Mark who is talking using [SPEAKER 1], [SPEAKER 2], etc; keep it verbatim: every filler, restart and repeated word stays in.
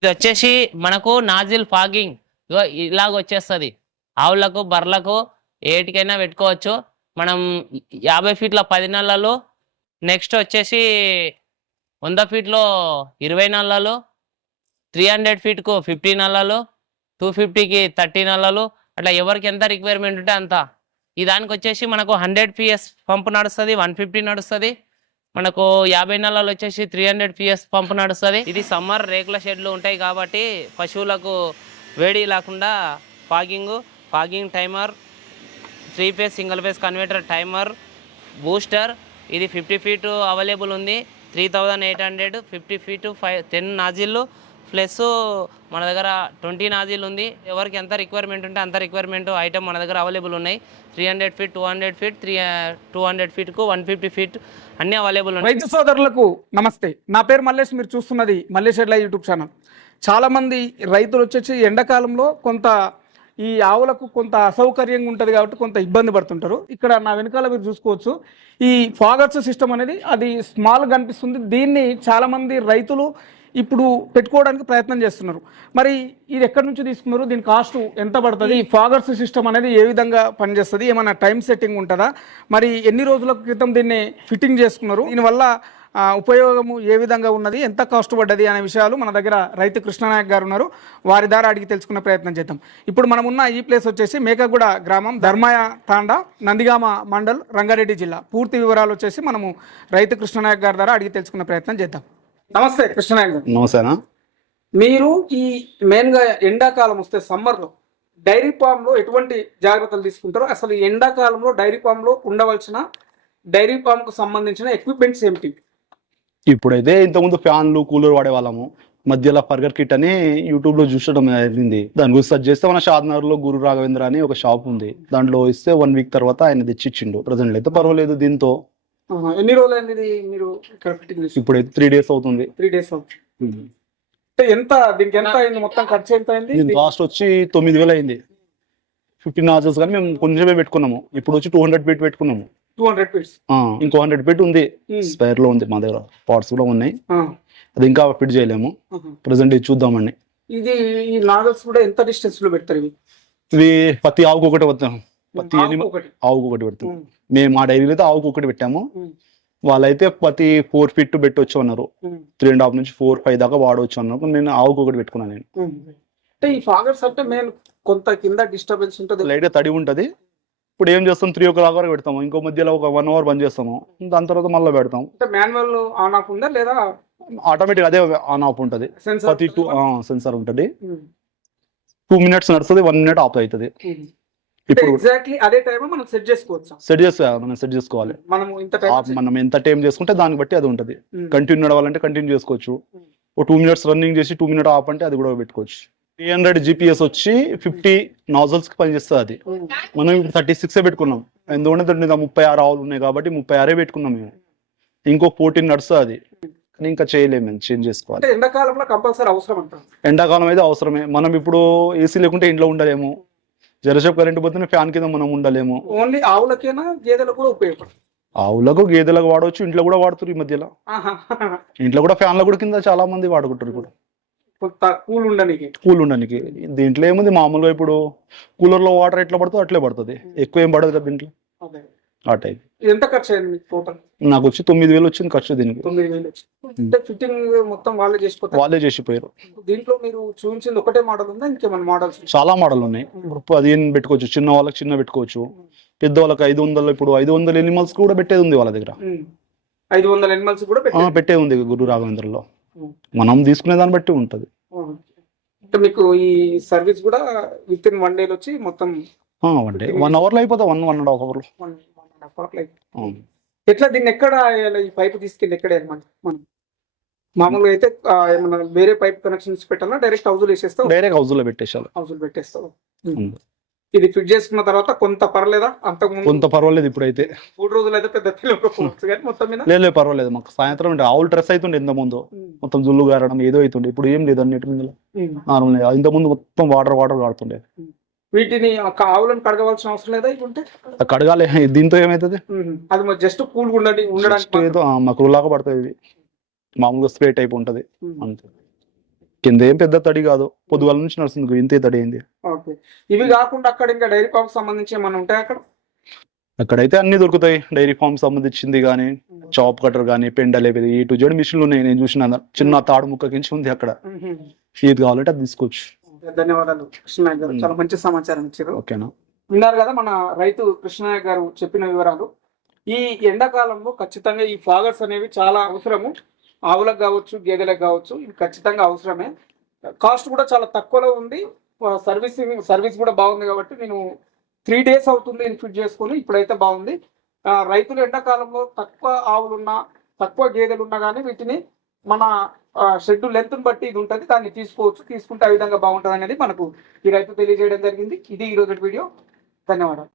[SPEAKER 1] ఇది వచ్చేసి మనకు నాజిల్ ఫాగింగ్ ఇలాగ వచ్చేస్తుంది. ఆవులకు బర్లకు ఏటికైనా పెట్టుకోవచ్చు. మనం యాభై ఫీట్ల పది నల్లలు, నెక్స్ట్ వచ్చేసి వంద ఫీట్లో ఇరవై నల్లలు, త్రీ హండ్రెడ్ ఫీట్కు ఫిఫ్టీ నల్లలు, టూ ఫిఫ్టీకి థర్టీ నల్లలు, అట్లా ఎవరికి ఎంత రిక్వైర్మెంట్ ఉంటే అంత. ఈ దానికి వచ్చేసి మనకు హండ్రెడ్ పిఎస్ పంపు నడుస్తుంది, వన్ ఫిఫ్టీ నడుస్తుంది. మనకు యాభై నల్లలు వచ్చేసి త్రీ హండ్రెడ్ పిఎస్ పంపు నడుస్తుంది. ఇది సమ్మర్ రేకుల షెడ్లు ఉంటాయి కాబట్టి పశువులకు వేడి లేకుండా fogging fogging timer, three phase single phase converter timer, booster. ఇది ఫిఫ్టీ ఫీట్ అవైలబుల్ ఉంది. Three thousand eight hundred fifty feet five ten నాజిల్లు ప్లస్ మన దగ్గర ట్వంటీ నాజిల్ ఉంది. ఎవరికి ఎంత రిక్వైర్మెంట్ ఉంటే అంత రిక్వైర్మెంట్ ఐటమ్ మన దగ్గర అవైలబుల్ ఉన్నాయి. Three hundred feet two hundred feet three two hundred ఫీట్కు వన్ ఫిఫ్టీ ఫీట్ అన్నీ అవైలబుల్ ఉన్నాయి.
[SPEAKER 2] రైతు సోదరులకు నమస్తే. నా పేరు మల్లేష్. మీరు చూస్తున్నది మల్లేష్ ఎడ్ల యూట్యూబ్ ఛానల్. చాలామంది రైతులు వచ్చేసి ఎండాకాలంలో కొంత ఈ ఆవులకు కొంత అసౌకర్యంగా ఉంటుంది కాబట్టి కొంత ఇబ్బంది పడుతుంటారు. ఇక్కడ నా వెనకాల మీరు చూసుకోవచ్చు, ఈ ఫాగర్స్ సిస్టమ్ అనేది అది స్మాల్ కనిపిస్తుంది. దీన్ని చాలామంది రైతులు ఇప్పుడు పెట్టుకోవడానికి ప్రయత్నం చేస్తున్నారు. మరి ఇది ఎక్కడి నుంచి తీసుకున్నారు, దీని కాస్ట్ ఎంత పడుతుంది, ఈ ఫాగర్స్ సిస్టమ్ అనేది ఏ విధంగా పనిచేస్తుంది, ఏమైనా టైం సెట్టింగ్ ఉంటుందా, మరి ఎన్ని రోజుల క్రితం దీన్ని ఫిట్టింగ్ చేసుకున్నారు, దీనివల్ల ఉపయోగము ఏ విధంగా ఉన్నది, ఎంత కాస్ట్ పడ్డది అనే విషయాలు మన దగ్గర రైతు కృష్ణనాయక్ గారు ఉన్నారు. వారి ద్వారా అడిగి తెలుసుకునే ప్రయత్నం చేద్దాం. ఇప్పుడు మనం ఉన్న ఈ ప్లేస్ వచ్చేసి మేకగూడ గ్రామం, ధర్మాయ తాండా, నందిగామ మండల్, రంగారెడ్డి జిల్లా. పూర్తి వివరాలు వచ్చేసి మనము రైతు కృష్ణనాయక్ గారి ద్వారా అడిగి తెలుసుకునే ప్రయత్నం చేద్దాం. నమస్తే కృష్ణనాయక్ గారు.
[SPEAKER 3] నమస్తేనా.
[SPEAKER 2] మీరు ఈ మెయిన్గా ఎండాకాలం వస్తే సమ్మర్లో డైరీ ఫామ్లో ఎటువంటి జాగ్రత్తలు తీసుకుంటారో, అసలు ఎండాకాలంలో డైరీ ఫామ్లో ఉండవలసిన డైరీ ఫామ్కు సంబంధించిన ఎక్విప్మెంట్స్ ఏమిటి?
[SPEAKER 3] ఇప్పుడైతే ఇంతకుముందు ఫ్యాన్లు కూలర్ వాడేవాళ్ళము. మధ్యలో బర్గర్ కిట్ అని యూట్యూబ్ లో చూసడం అయింది. దాని గురించి సర్చ్ చేస్తే మన షాద్నగర్ లో గురు రాఘవేంద్ర అని ఒక షాప్ ఉంది. దాంట్లో ఇస్తే వన్ వీక్ తర్వాత ఆయన తెచ్చిచ్చిండు. ప్రజెంట్ అయితే పర్వాలేదు. దీంతో
[SPEAKER 2] ఎన్ని రోజులు అయింది మీరు ఇక్కడ ఫిట్టింగ్ చేసి?
[SPEAKER 3] ఇప్పుడైతే త్రీ డేస్ అవుతుంది.
[SPEAKER 2] త్రీ డేస్ అవుతుంది. ఎంత దీనికి ఎంత అయింది, మొత్తం ఖర్చు ఎంత అయింది?
[SPEAKER 3] దీని కాస్ట్ వచ్చి తొమ్మిది వేలు అయింది. ఫిఫ్టీన్ నాజల్స్ కానీ మేము కొంచెమే పెట్టుకున్నాము. ఇప్పుడు వచ్చి టూ హండ్రెడ్ ఫీట్ పెట్టుకున్నాము.
[SPEAKER 2] టూ హండ్రెడ్ ఫీట్స్
[SPEAKER 3] ఇంకో హండ్రెడ్ ఫీట్ ఉంది. స్పైర్ లో ఉంది మా దగ్గర. పార్ట్స్ కూడా ఉన్నాయి. అది ఇంకా ఫిట్ చేయలేము. ప్రెసెంట్ ఇది చూద్దామండి.
[SPEAKER 2] ఇది ఈ నాజల్స్ కూడా ఎంత డిస్టెన్స్ లో పెడతారు ఇవి?
[SPEAKER 3] ఇవి ప్రతి ఆవుకు ఒకటి పెడతాం. ప్రతి ఆవుకు ఒకటి పెడతాం. మేము మా డైరీలో అయితే ఆవుకు ఒకటి పెట్టాము. వాళ్ళైతే ప్రతి ఫోర్ ఫీట్ పెట్టవచ్చు అన్నారు. త్రీ అండ్ హాఫ్ నుంచి ఫోర్ ఫైవ్ దాకా వాడవచ్చు అన్నారు. నేను ఆవుకు ఒకటి పెట్టుకున్నాను. నేను
[SPEAKER 2] అంటే ఈ ఫాగర్స్ అంటే మేము కొంత కింద డిస్టర్బెన్స్ ఉంటుంది,
[SPEAKER 3] లైట్ గా తడి ఉంటుంది. ఇప్పుడు ఏం చేస్తాం, త్రీ ఓ క్లాక్ వరకు పెడతాము. ఇంకో మధ్యలో ఒక వన్ అవర్ బంద్ చేస్తాము. దాని తర్వాత మళ్ళీ పెడతాం.
[SPEAKER 2] మాన్యువల్ ఆన్ ఆఫ్ ఉందా లేదా
[SPEAKER 3] ఆటోమేటిక్ అదే ఆన్ ఆఫ్ ఉంటుంది. ప్రతి టూ సెన్సార్ ఉంటుంది. టూ మినిట్స్ నడుస్తుంది, వన్ మినిట్ ఆఫ్ అవుతుంది.
[SPEAKER 2] ఇప్పుడు ఎగ్జాక్ట్లీ అదే టైం మనం సెట్ చేసుకోవచ్చు.
[SPEAKER 3] సెట్ చేస్తా మనం సెట్ చేసుకోవాలి.
[SPEAKER 2] మనం ఇంత టైం
[SPEAKER 3] మనం ఎంత టైం చేసుకుంటే దాన్ని బట్టి అది ఉంటుంది. కంటిన్యూ నడవాలంటే కంటిన్యూ చేసుకోవచ్చు. ఓ టూ మినిట్స్ రన్నింగ్ చేసి టూ మినిట్ ఆఫ్ అంటే అది కూడా పెట్టుకోవచ్చు. త్రీ హండ్రెడ్ జిపిఎస్ వచ్చి ఫిఫ్టీ నాజల్స్ కి పనిచేస్తుంది. అది మనం ఇప్పుడు థర్టీ సిక్స్ పెట్టుకున్నాం. ఎందుకంటే ముప్పై ఆరు ఆవులు ఉన్నాయి కాబట్టి ముప్పై ఆరే పెట్టుకున్నాం మేము. ఇంకో ఫోర్టీన్ నడుస్తుంది అది. కానీ ఇంకా చేయలేము, మేము చేంజ్ చేసుకోవాలి.
[SPEAKER 2] ఎండాకాలంలో కంపల్సరీ అవసరం అంటారు.
[SPEAKER 3] ఎండాకాలం అయితే అవసరమే. మనం ఇప్పుడు ఏసీ లేకుంటే ఇంట్లో ఉండలేము. జరసేపు కరెంట్ పోతే ఫ్యాన్ కింద మనం ఉండలేము.
[SPEAKER 2] ఓన్లీ ఆవులకైనా గేదెలకు కూడా ఉపయోగపడుతుంది.
[SPEAKER 3] ఆవులకు గేదెలకు వాడవచ్చు. ఇంట్లో కూడా వాడుతారు. ఈ మధ్యలో ఇంట్లో కూడా ఫ్యాన్ల కూడా కింద చాలా మంది వాడుకుంటారు. కూడా
[SPEAKER 2] కూల్ ఉండడానికి
[SPEAKER 3] కూల్ ఉండడానికి దీంట్లో ఏముంది, మామూలుగా ఇప్పుడు కూలర్ లో వాటర్ ఎట్లా పడుతుందో అట్లే పడుతుంది. ఎక్కువ ఏం పడదు కదా దీంట్లో. ఆ టైప్.
[SPEAKER 2] ఎంత ఖర్చు అయింది టోటల్?
[SPEAKER 3] నాకు వచ్చి తొమ్మిది వేలు వచ్చింది ఖర్చు దీనికి.
[SPEAKER 2] తొమ్మిది వేలు అంటే ఫిట్టింగ్ మొత్తం వాళ్ళే చేసిపోతారు.
[SPEAKER 3] వాళ్ళే చేసిపోయారు.
[SPEAKER 2] దీంట్లో మీరు చూపించింది ఒకటే మోడల్ ఉందా, ఇంకేమైనా మోడల్స్?
[SPEAKER 3] చాలా మోడల్ ఉన్నాయి. పదిహేను పెట్టుకోవచ్చు. చిన్న వాళ్ళకి చిన్న పెట్టుకోవచ్చు. పెద్ద వాళ్ళకి ఐదు వందలు ఇప్పుడు ఐదు వందల ఎనిమల్స్ కూడా పెట్టేది ఉంది వాళ్ళ దగ్గర.
[SPEAKER 2] ఐదు వందల ఎనిమల్స్ కూడా
[SPEAKER 3] పెట్టేది ఉంది గురు రాఘవేంద్రలో. మనం తీసుకునే దాన్ని బట్టి ఉంటది.
[SPEAKER 2] అంటే మీకు ఈ సర్వీస్ కూడా విత్ ఇన్ వన్ డే వచ్చి మొత్తం
[SPEAKER 3] వన్ డే వన్ అవర్ లో అయిపోతా. One one and half hour లో.
[SPEAKER 2] ఎట్లా దీన్ని ఎక్కడ ఈ పైపు తీసుకెళ్ళి ఎక్కడ మనం మామూలుగా అయితే ఏమన్నా వేరే పైప్ కనెక్షన్స్ పెట్టాలా, డైరెక్ట్ హౌస్ లో వేసేస్తాం?
[SPEAKER 3] డైరెక్ట్ హౌస్ లో పెట్టేసాలి.
[SPEAKER 2] హౌస్ లో పెట్టేస్తాం. ఇది ఫిట్ చేసుకున్న తర్వాత కొంత పర్లేదా? అంతకు
[SPEAKER 3] కొంత పర్వాలేదు. ఇప్పుడైతే
[SPEAKER 2] మూడు రోజులు అయితే పెద్ద కానీ మొత్తం మీద
[SPEAKER 3] లేదు పర్వాలేదు. మాకు సాయంత్రం ఆవులు డ్రెస్ అవుతుండే. ఇంత ముందు మొత్తం జుల్లు గారడం ఏదో అవుతుండే. ఇప్పుడు ఏం లేదు. అన్నిటి మీద నార్మల్. ఇంత ముందు మొత్తం వాటర్ వాటర్ కాడుతుండే.
[SPEAKER 2] వీటిని ఆవులను కడగవలసిన అవసరం లేదా? ఇకుంటే
[SPEAKER 3] కడగాలి. దీంతో ఏమైతుంది,
[SPEAKER 2] అది జస్ట్ కూల్ ఉండడానికి ఉండడానికి
[SPEAKER 3] మాకు లాగా పడుతుంది. ఇది మామూలుగా స్ప్రే టైప్ ఉంటది అంతే. కింద ఏం పెద్ద తడి కాదు, పొద్దుగాల నుంచి నడుస్తుంది ఇంతే తడి అయింది.
[SPEAKER 2] ఓకే. ఇవి కాకుండా అక్కడ ఇంకా డైరీ ఫార్మ్ సంబంధించి ఏమైనా ఉంటాయి అక్కడ?
[SPEAKER 3] అక్కడైతే అన్ని దొరుకుతాయి, డైరీ ఫార్మ్ సంబంధించింది కానీ, చాప్ కటర్ కానీ, పెండలేపేది ఈ టు జెడ్ మిషన్లు ఉన్నాయి. నేను చూసిన చిన్న తాడు ముక్క కించి ఉంది అక్కడ, ఏది కావాలంటే అది తీసుకోవచ్చు.
[SPEAKER 2] ధన్యవాదాలు కృష్ణనాయక్ గారు, చాలా మంచి సమాచారం ఇచ్చారు.
[SPEAKER 3] ఓకేనా?
[SPEAKER 2] విన్నారు కదా మన రైతు కృష్ణనాయక్ గారు చెప్పిన వివరాలు. ఈ ఎండాకాలంలో ఖచ్చితంగా ఈ ఫాగర్స్ అనేవి చాలా అవసరము. ఆవులకు కావచ్చు, గేదెలకు కావచ్చు, ఇవి ఖచ్చితంగా అవసరమే. కాస్ట్ కూడా చాలా తక్కువలో ఉంది, సర్వీసింగ్ సర్వీస్ కూడా బాగుంది. కాబట్టి నేను త్రీ డేస్ అవుతుంది ఫిట్ చేసుకుని, ఇప్పుడైతే బాగుంది. రైతులు ఎండాకాలంలో తక్కువ ఆవులున్నా, తక్కువ గేదెలు ఉన్నా కానీ వీటిని మన షెడ్ లెంత్ని బట్టి ఇది ఉంటుంది, దాన్ని తీసుకోవచ్చు. తీసుకుంటే ఆ విధంగా బాగుంటుంది అనేది మనకు ఈ రైతు తెలియజేయడం జరిగింది. ఇది ఈరోజు వీడియో. ధన్యవాదాలు.